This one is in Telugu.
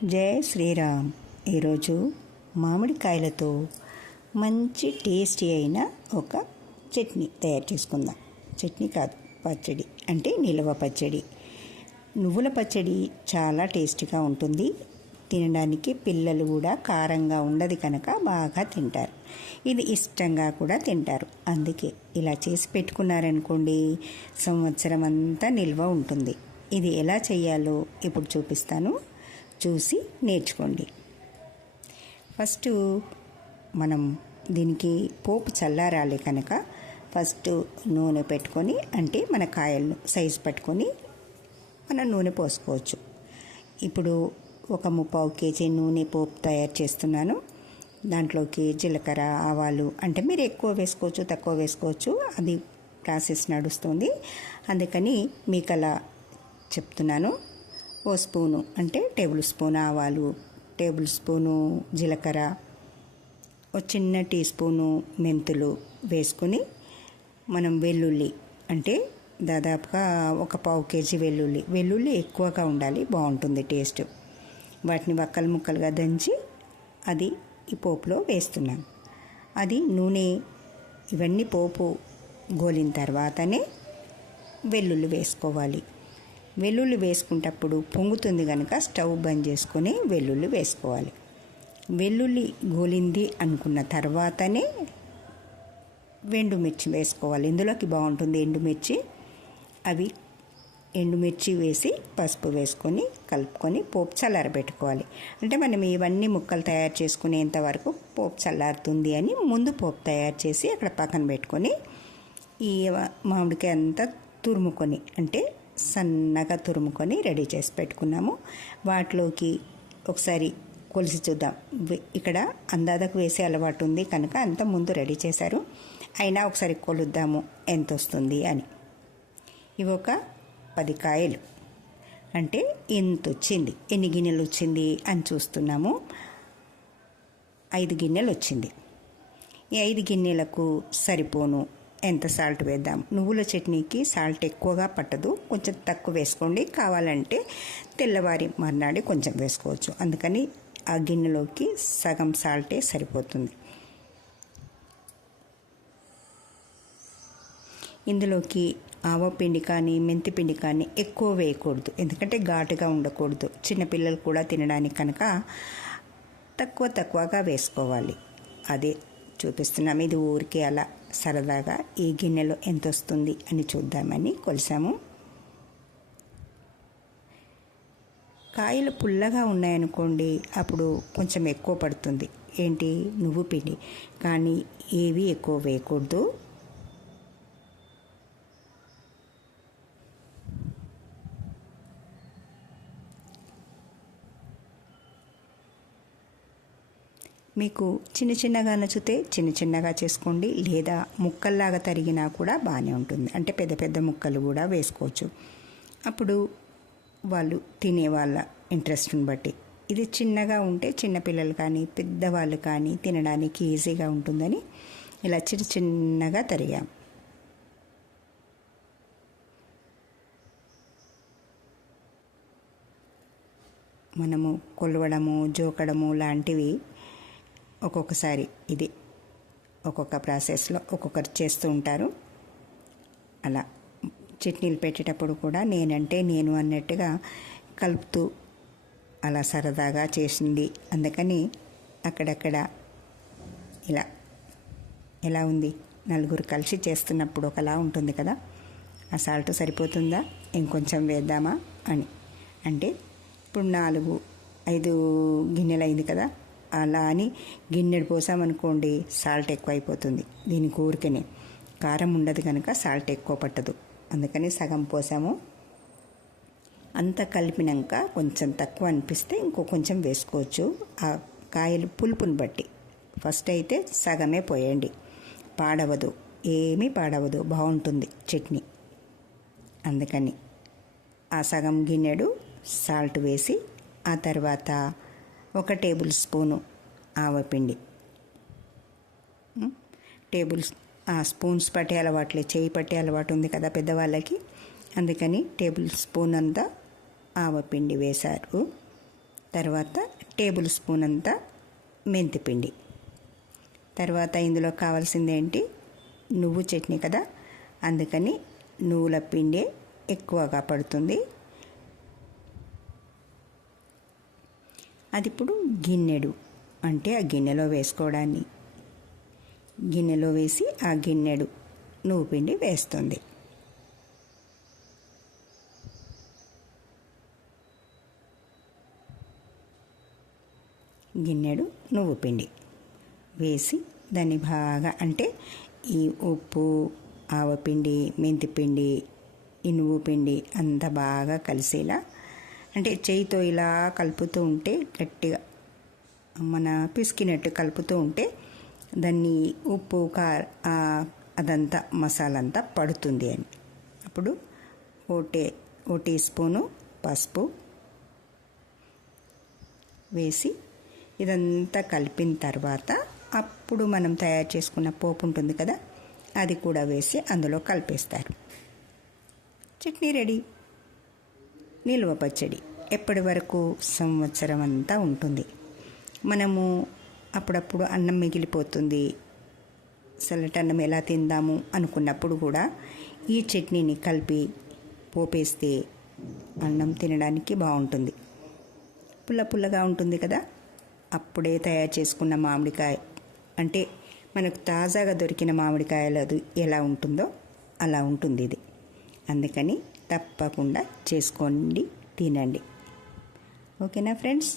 జై శ్రీరామ్. ఈరోజు మామిడికాయలతో మంచి టేస్టీ అయిన ఒక చట్నీ తయారు చేసుకుందాం. చట్నీ కాదు, పచ్చడి, అంటే నిల్వ పచ్చడి. నువ్వుల పచ్చడి చాలా టేస్టీగా ఉంటుంది. తినడానికి పిల్లలు కూడా కారంగా ఉండదు కనుక బాగా తింటారు. ఇది ఇష్టంగా కూడా తింటారు. అందుకే ఇలా చేసి పెట్టుకున్నారనుకోండి, సంవత్సరం అంతా నిల్వ ఉంటుంది. ఇది ఎలా చేయాలో ఇప్పుడు చూపిస్తాను, చూసి నేర్చుకోండి. ఫస్ట్ మనం దీనికి పోపు చల్లారాలి కనుక ఫస్ట్ నూనె పెట్టుకొని, అంటే మన కాయలను సైజు పట్టుకొని మనం నూనె పోసుకోవచ్చు. ఇప్పుడు ఒక 3/4 కేజీ నూనె పోపు తయారు చేస్తున్నాను. దాంట్లోకి జీలకర్ర, ఆవాలు, అంటే మీరు ఎక్కువ వేసుకోవచ్చు, తక్కువ వేసుకోవచ్చు, అది ప్రాసెస్ నడుస్తుంది. అందుకని మీకు అలా చెప్తున్నాను. ఓ స్పూను, అంటే టేబుల్ స్పూన్ ఆవాలు, టేబుల్ స్పూను జీలకర్ర, ఒక చిన్న టీ స్పూను మెంతులు వేసుకుని, మనం వెల్లుల్లి, అంటే దాదాపుగా ఒక 1/4 కేజీ వెల్లుల్లి ఎక్కువగా ఉండాలి, బాగుంటుంది టేస్ట్. వాటిని వక్కలు ముక్కలుగా దంచి అది ఈ పోపులో వేస్తున్నాను. అది నూనె ఇవన్నీ పోపు గోలిన తర్వాతనే వెల్లుల్లి వేసుకోవాలి. వెల్లుల్లి వేసుకునేటప్పుడు పొంగుతుంది కనుక స్టవ్ బంద్ చేసుకొని వెల్లుల్లి వేసుకోవాలి. వెల్లుల్లి గోలింది అనుకున్న తర్వాతనే ఎండుమిర్చి వేసుకోవాలి. ఇందులోకి బాగుంటుంది ఎండుమిర్చి. అవి ఎండుమిర్చి వేసి పసుపు వేసుకొని కలుపుకొని పోపు చల్లారబెట్టుకోవాలి. అంటే మనం ఇవన్నీ ముక్కలు తయారు చేసుకునేంత వరకు పోపు చల్లారుతుంది అని ముందు పోపు తయారు చేసి అక్కడ పక్కన పెట్టుకొని, ఈ మామిడికాయ అంతా తురుముకొని, అంటే సన్నగా తురుముకొని రెడీ చేసి పెట్టుకున్నాము. వాటిలోకి ఒకసారి కొలిసి చూద్దాం. ఇక్కడ అందాదకు వేసే అలవాటు ఉంది కనుక అంత ముందు రెడీ చేశారు. అయినా ఒకసారి కొలుద్దాము ఎంత వస్తుంది అని. ఇవి ఒక 10 కాయలు, అంటే ఎంత వచ్చింది, ఎన్ని గిన్నెలు వచ్చింది అని చూస్తున్నాము. 5 గిన్నెలు వచ్చింది. ఈ 5 గిన్నెలకు సరిపోను ఎంత సాల్ట్ వేద్దాం. నువ్వుల చట్నీకి సాల్ట్ ఎక్కువగా పట్టదు, కొంచెం తక్కువ వేసుకోండి. కావాలంటే తెల్లవారి మర్నాడు కొంచెం వేసుకోవచ్చు. అందుకని ఆ గిన్నెలోకి సగం సాల్టే సరిపోతుంది. ఇందులోకి ఆవపిండి కానీ మెంతిపిండి కానీ ఎక్కువ వేయకూడదు, ఎందుకంటే ఘాటుగా ఉండకూడదు. చిన్నపిల్లలు కూడా తినడానికి కనుక తక్కువగా వేసుకోవాలి. అదే చూపిస్తున్నాము. ఇది ఊరికే అలా సరదాగా ఈ గిన్నెలో ఎంత వస్తుంది అని చూద్దామని కొలిసాము. కాయలు పుల్లగా ఉన్నాయనుకోండి, అప్పుడు కొంచెం ఎక్కువ పడుతుంది, ఏంటి నువ్వు పిండి. కానీ ఏవి ఎక్కువ వేయకూడదు. మీకు చిన్నగా నచ్చితే చిన్నగా చేసుకోండి, లేదా ముక్కల్లాగా తరిగినా కూడా బాగానే ఉంటుంది. అంటే పెద్ద ముక్కలు కూడా వేసుకోవచ్చు. అప్పుడు వాళ్ళు తినే వాళ్ళ ఇంట్రెస్ట్ని బట్టి. ఇది చిన్నగా ఉంటే చిన్నపిల్లలు కానీ పెద్దవాళ్ళు కానీ తినడానికి ఈజీగా ఉంటుందని ఇలా చిన్నగా తరిగాం. మనము కొలవడము, జోకడము లాంటివి ఒక్కొక్కసారి ఇది ఒక్కొక్క ప్రాసెస్లో ఒక్కొక్కరు చేస్తూ ఉంటారు. అలా చట్నీలు పెట్టేటప్పుడు కూడా నేను అన్నట్టుగా కలుపుతూ అలా సరదాగా చేసింది. అందుకని అక్కడక్కడ ఇలా ఎలా ఉంది, నలుగురు కలిసి చేస్తున్నప్పుడు ఒకలా ఉంటుంది కదా. ఆ సాల్ట్ సరిపోతుందా, ఇంకొంచెం వేద్దామా అని. అంటే ఇప్పుడు 4-5 గిన్నెలు అయింది కదా, అలా అని గిన్నెడు పోసామనుకోండి సాల్ట్ ఎక్కువ అయిపోతుంది. దీనికి ఊరికనే కారం ఉండదు కనుక సాల్ట్ ఎక్కువ పట్టదు. అందుకని సగం పోసాము. అంతా కలిపినాక కొంచెం తక్కువ అనిపిస్తే ఇంకో కొంచెం వేసుకోవచ్చు, ఆ కాయలు పులుపుని బట్టి. ఫస్ట్ అయితే సగమే పోయండి, పాడవదు, ఏమీ పాడవదు, బాగుంటుంది చట్నీ. అందుకని ఆ సగం గిన్నెడు సాల్ట్ వేసి, ఆ తర్వాత 1 టేబుల్ స్పూను ఆవపిండి. స్పూన్స్ పట్టే అలవాట్లే, చేయి పట్టే అలవాటు ఉంది కదా పెద్దవాళ్ళకి, అందుకని టేబుల్ స్పూన్ అంతా ఆవపిండి వేశారు. తర్వాత టేబుల్ స్పూన్ అంతా మెంతిపిండి. తర్వాత ఇందులో కావాల్సింది ఏంటి, నువ్వు చట్నీ కదా, అందుకని నువ్వుల పిండి ఎక్కువగా పడుతుంది. అది ఇప్పుడు గిన్నెడు అంటే ఆ గిన్నెలో వేసుకోవడాన్ని, గిన్నెలో వేసి ఆ గిన్నెడు నువ్వు పిండి వేస్తుంది. గిన్నెడు నువ్వు పిండి వేసి దాన్ని బాగా, అంటే ఈ ఉప్పు, ఆవపిండి, మెంతిపిండి, ఈ నువ్వు పిండి అంత బాగా కలిసేలా, అంటే చేయితో ఇలా కలుపుతూ ఉంటే గట్టిగా మన పిసికినట్టు కలుపుతూ ఉంటే దాన్ని ఉప్పు అదంతా మసాలా అంతా పడుతుంది అని. అప్పుడు ఓ టీ స్పూను పసుపు వేసి ఇదంతా కలిపిన తర్వాత అప్పుడు మనం తయారు చేసుకున్న పోపు ఉంటుంది కదా, అది కూడా వేసి అందులో కలిపేస్తారు. చట్నీ రెడీ. నిల్వ పచ్చడి ఎప్పటి వరకు, సంవత్సరం అంతా ఉంటుంది. మనము అప్పుడప్పుడు అన్నం మిగిలిపోతుంది, చల్లటన్నం ఎలా తిందాము అనుకున్నప్పుడు కూడా ఈ చట్నీని కలిపి పోపేస్తే అన్నం తినడానికి బాగుంటుంది. పుల్ల పుల్లగా ఉంటుంది కదా. అప్పుడే తయారు చేసుకున్న మామిడికాయ, అంటే మనకు తాజాగా దొరికిన మామిడికాయలు ఎలా ఉంటుందో అలా ఉంటుంది ఇది. అందుకని తప్పకుండా చేసుకోండి, తినండి. ఓకేనా ఫ్రెండ్స్?